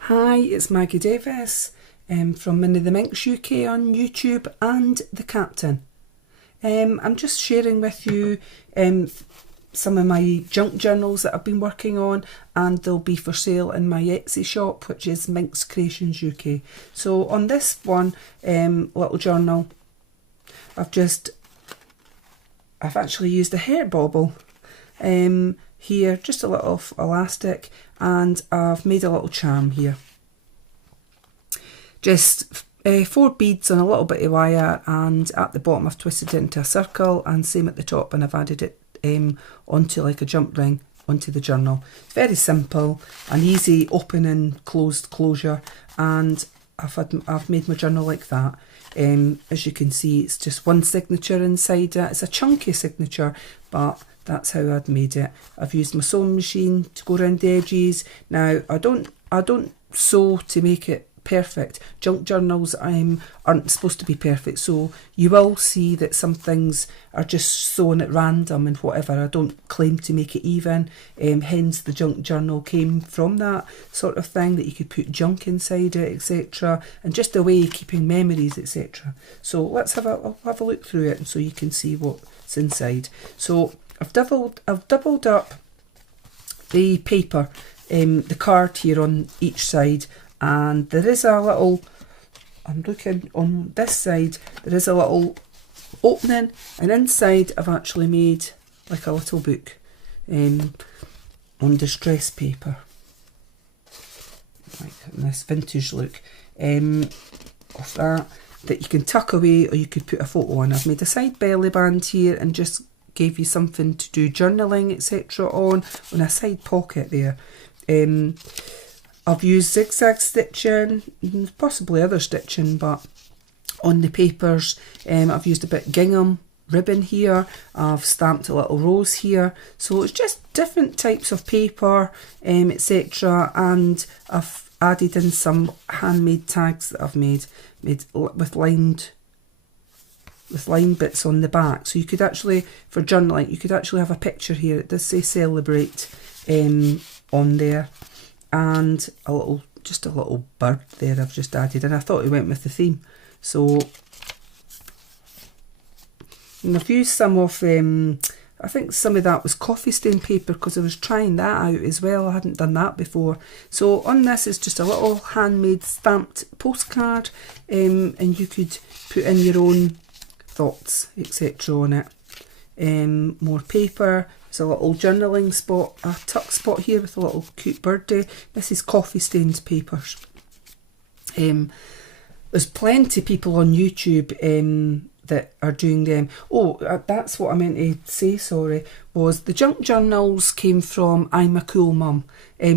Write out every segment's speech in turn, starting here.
Hi, it's Maggie Davis from MinxCreationsUK on YouTube and The Captain. I'm just sharing with you some of my junk journals that I've been working on, and they'll be for sale in my Etsy shop, which is MinxCreationsUK. So on this one little journal, I've actually used a hair bauble here, just a little elastic, and I've made a little charm here. Just 4 beads on a little bit of wire, and at the bottom I've twisted it into a circle, and same at the top, and I've added it onto like a jump ring onto the journal. It's very simple and easy open and closure, and I've made my journal like that. As you can see, it's just one signature inside it. It's a chunky signature, but that's how I'd made it. I've used my sewing machine to go around the edges. Now I don't sew to make it perfect. Junk journals aren't supposed to be perfect, so you will see that some things are just sewn at random and whatever. I don't claim to make it even, hence the junk journal came from that sort of thing, that you could put junk inside it, etc., and just a way of keeping memories, etc. So let's have a look through it, and so you can see what's inside. So I've doubled up the paper, the card here on each side. And there is a little, I'm looking on this side, there is a little opening, and inside I've actually made like a little book on distress paper, like this vintage look of that you can tuck away, or you could put a photo on. I've made a side belly band here and just gave you something to do journaling, etc. on a side pocket there. I've used zigzag stitching, possibly other stitching, but on the papers I've used a bit gingham ribbon here. I've stamped a little rose here, so it's just different types of paper, etc. And I've added in some handmade tags that I've made with lined bits on the back. So you could actually, for journaling, you could actually have a picture here. It does say celebrate on there. And just a little bird there I've just added, and I thought it went with the theme. So, and I've used some of, I think some of that was coffee stain paper, because I was trying that out as well. I hadn't done that before. So on this is just a little handmade stamped postcard, and you could put in your own thoughts, etc. on it. More paper. There's a little journaling spot, a tuck spot here with a little cute birdie. This is coffee stained papers. There's plenty of people on YouTube that are doing them. Oh, that's what I meant to say, sorry, was the junk journals came from I'm a Cool Mum.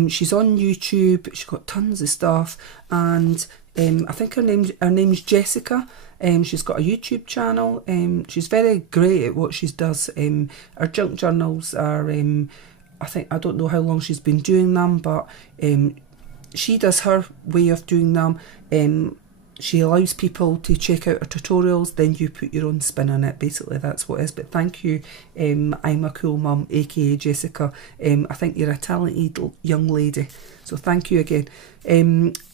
She's on YouTube, she's got tons of stuff, and I think her name's Jessica. She's got a YouTube channel. She's very great at what she does. Her junk journals are, I don't know how long she's been doing them, but she does her way of doing them. She allows people to check out her tutorials, then you put your own spin on it. Basically, that's what it is. But thank you, I'm a Cool Mum, aka Jessica. I think you're a talented young lady, so thank you again.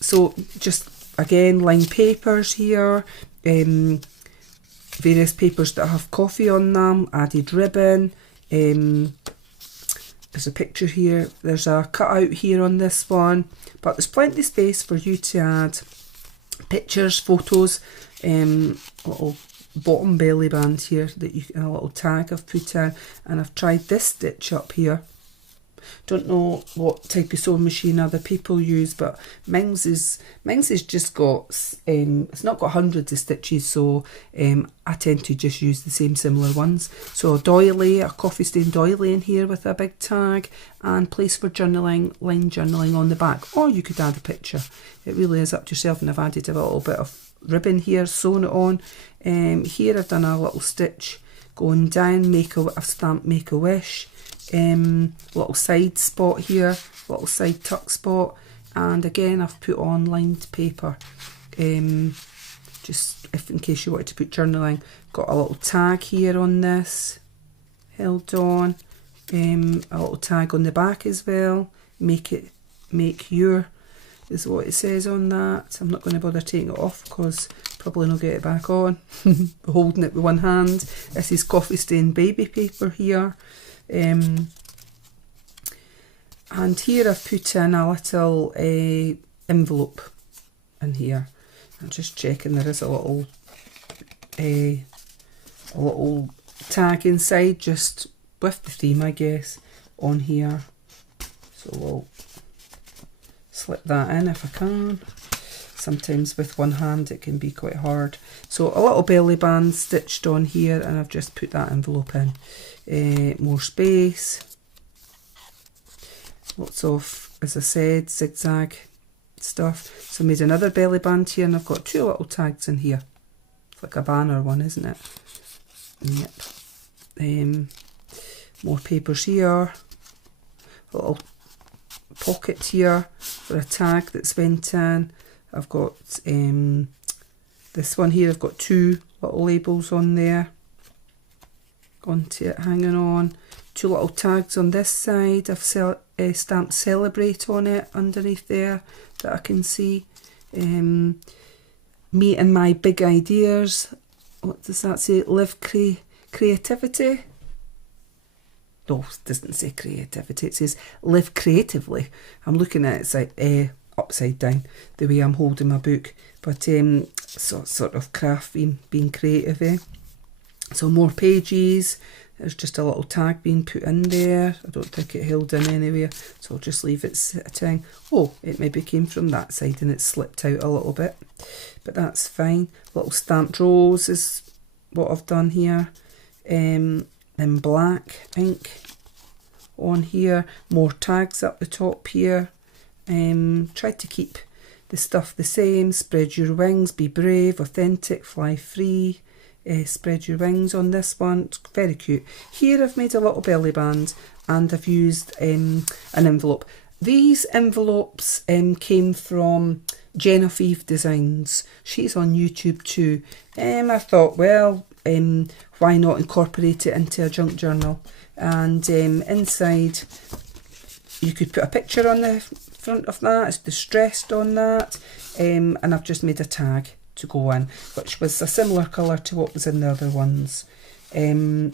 So just again, lined papers here. Various papers that have coffee on them, added ribbon. There's a picture here, there's a cutout here on this one, but there's plenty of space for you to add pictures, photos. Little bottom belly band here that a little tag I've put in, and I've tried this stitch up here. Don't know what type of sewing machine other people use, but Ming's is just got, it's not got hundreds of stitches, so I tend to just use the same similar ones. So a doilie, a coffee stain doilie in here with a big tag, and place for journaling, line journaling on the back, or you could add a picture. It really is up to yourself, and I've added a little bit of ribbon here, sewn it on. Here I've done a little stitch going down, I've stamped Make a Wish. Little side spot here, little side tuck spot, and again I've put on lined paper, just if in case you wanted to put journaling. Got a little tag here on this, held on, a little tag on the back as well, make your is what it says on that. I'm not going to bother taking it off because probably not get it back on. Holding it with one hand. This is coffee stain baby paper here. And here I've put in a little envelope in here. I'm just checking there is a little tag inside, just with the theme, I guess, on here. So we'll slip that in if I can. Sometimes with one hand it can be quite hard. So a little belly band stitched on here, and I've just put that envelope in. More space. Lots of, as I said, zigzag stuff. So I made another belly band here, and I've got two little tags in here. It's like a banner one, isn't it? Yep. More papers here. A little pocket here for a tag that's went in. I've got this one here. I've got two little labels on there. Onto it, hanging on. Two little tags on this side. I've stamped Celebrate on it underneath there that I can see. Me and my big ideas. What does that say? Live creativity. No, it doesn't say creativity. It says live creatively. I'm looking at it, it's like upside down, the way I'm holding my book. But sort of craft being creative, eh? So more pages. There's just a little tag being put in there. I don't think it held in anywhere, so I'll just leave it sitting. Oh, it maybe came from that side and it slipped out a little bit, but that's fine. Little stamped rose is what I've done here. In black ink on here. More tags up the top here. Tried to keep the stuff the same. Spread your wings, be brave, authentic, fly free. Spread your wings on this one. It's very cute. Here I've made a little belly band, and I've used an envelope. These envelopes came from JenofEveDesigns. She's on YouTube too. I thought, well, why not incorporate it into a junk journal? And inside you could put a picture on the front of that. It's distressed on that. And I've just made a tag to go in, which was a similar colour to what was in the other ones. And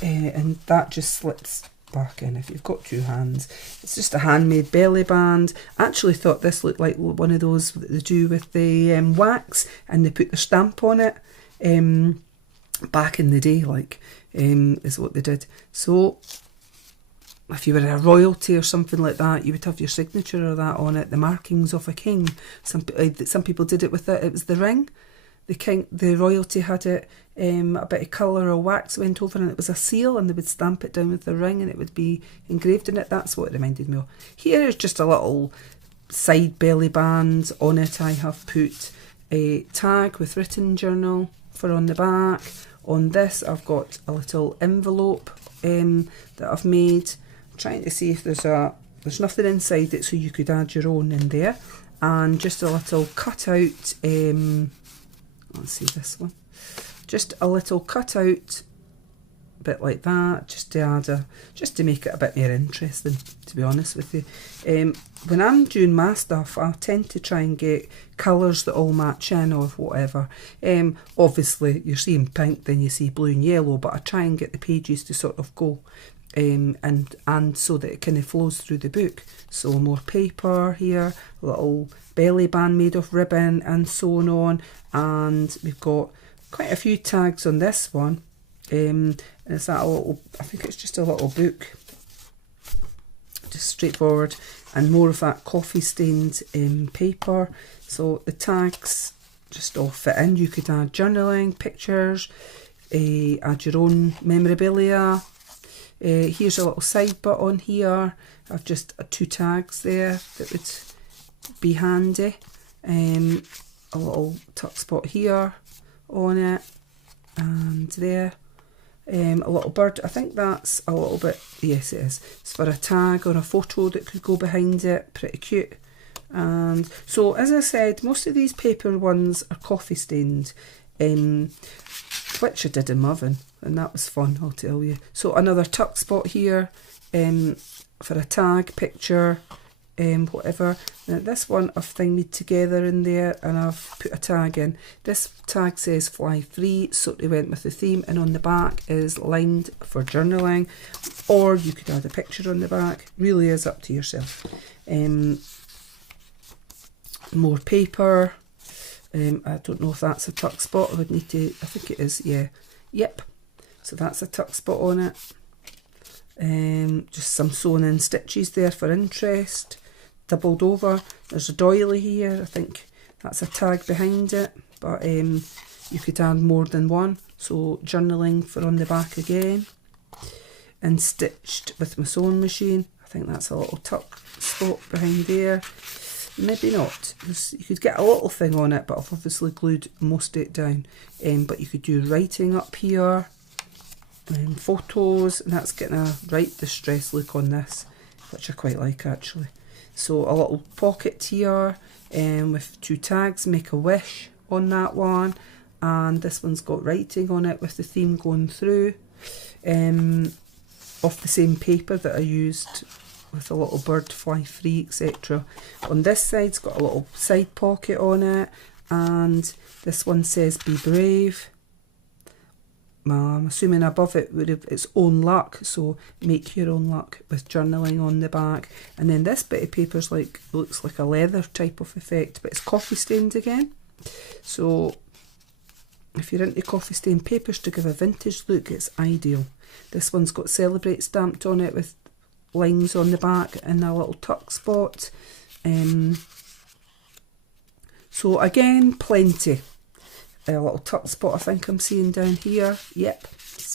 that just slips back in if you've got two hands. It's just a handmade belly band. I actually thought this looked like one of those that they do with the wax, and they put the stamp on it back in the day, like, is what they did. So if you were a royalty or something like that, you would have your signature or that on it, the markings of a king. Some people did it with it. It was the ring. The royalty had it, a bit of colour or wax went over, and it was a seal, and they would stamp it down with the ring, and it would be engraved in it. That's what it reminded me of. Here is just a little side belly band. On it I have put a tag with written journal for on the back. On this I've got a little envelope that I've made. Trying to see if there's nothing inside it, so you could add your own in there, and just a little cutout. Let's see this one. Just a little cutout bit like that, just to add just to make it a bit more interesting, to be honest with you. When I'm doing my stuff, I tend to try and get colours that all match in or whatever. Obviously you're seeing pink, then you see blue and yellow, but I try and get the pages to sort of go and so that it kind of flows through the book. So more paper here, a little belly band made of ribbon and sewn on, and we've got quite a few tags on this one. And it's that little, I think it's just a little book, just straightforward, and more of that coffee stained paper. So the tags just all fit in. You could add journaling, pictures, add your own memorabilia. Here's a little side bit on here. I've just two tags there that would be handy. A little tuck spot here on it, and there. A little bird. I think that's a little bit, yes it is. It's for a tag or a photo that could go behind it. Pretty cute. And so, as I said, most of these paper ones are coffee stained, which I did in my oven, and that was fun, I'll tell you. So another tuck spot here for a tag, picture, whatever. Now this one I've thingied together in there and I've put a tag in. This tag says fly free, so they went with the theme, and on the back is lined for journaling, or you could add a picture on the back, really is up to yourself. More paper. I don't know if that's a tuck spot. I would need to, I think it is, yeah. Yep. So that's a tuck spot on it. Just some sewn in stitches there for interest. Doubled over. There's a doilie here. I think that's a tag behind it. But you could add more than one. So journaling for on the back again. And stitched with my sewing machine. I think that's a little tuck spot behind there. Maybe not. You could get a little thing on it, but I've obviously glued most of it down. But you could do writing up here, photos, and that's getting a right distressed look on this, which I quite like actually. So a little pocket here with 2 tags, make a wish on that one, and this one's got writing on it with the theme going through, off the same paper that I used with a little bird, fly free, etc. On this side, it's got a little side pocket on it, and this one says be brave. I'm assuming above it would have its own luck, so make your own luck, with journaling on the back. And then this bit of paper's like, looks like a leather type of effect, but it's coffee stained again. So if you're into coffee stained papers to give a vintage look, it's ideal. This one's got celebrate stamped on it with lines on the back and a little tuck spot. So again, plenty. A little tuck spot I think I'm seeing down here. Yep,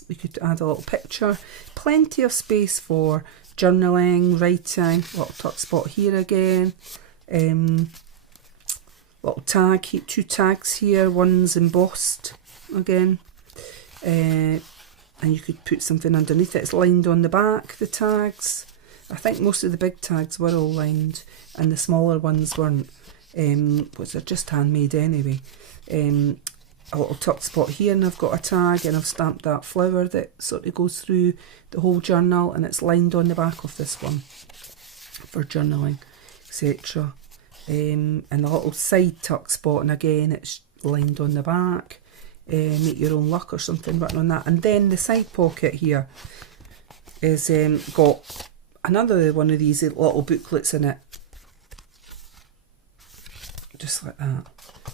we could add a little picture. Plenty of space for journaling, writing. Little tuck spot here again. Little tag, 2 tags here. One's embossed again. And you could put something underneath it. It's lined on the back, the tags. I think most of the big tags were all lined and the smaller ones weren't, which are just handmade anyway. A little tuck spot here, and I've got a tag, and I've stamped that flower that sort of goes through the whole journal, and it's lined on the back of this one for journaling, etc. And a little side tuck spot, and again it's lined on the back. Make your own luck or something written on that. And then the side pocket here is got another one of these little booklets in it, just like that,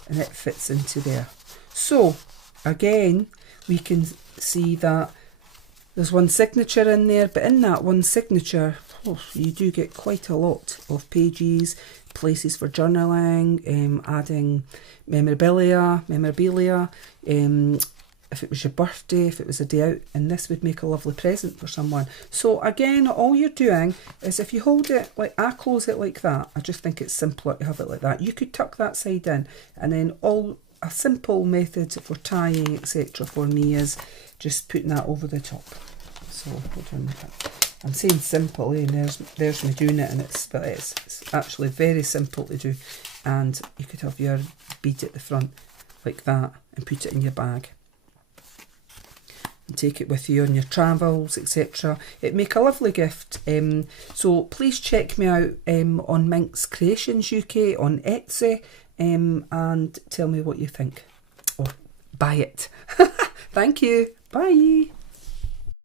and it fits into there. So again, we can see that there's one signature in there, but in that one signature, you do get quite a lot of pages, places for journaling, adding memorabilia, if it was your birthday, if it was a day out, and this would make a lovely present for someone. So again, all you're doing is, if you hold it, like I close it like that, I just think it's simpler to have it like that. You could tuck that side in, and then a simple method for tying, etc. for me is just putting that over the top. So hold on a minute. I'm saying simple, and there's me doing it, and it's actually very simple to do. And you could have your bead at the front like that and put it in your bag and take it with you on your travels, etc. It'd make a lovely gift. So please check me out on MinxCreationsUK on Etsy, and tell me what you think, or buy it. Thank you. Bye.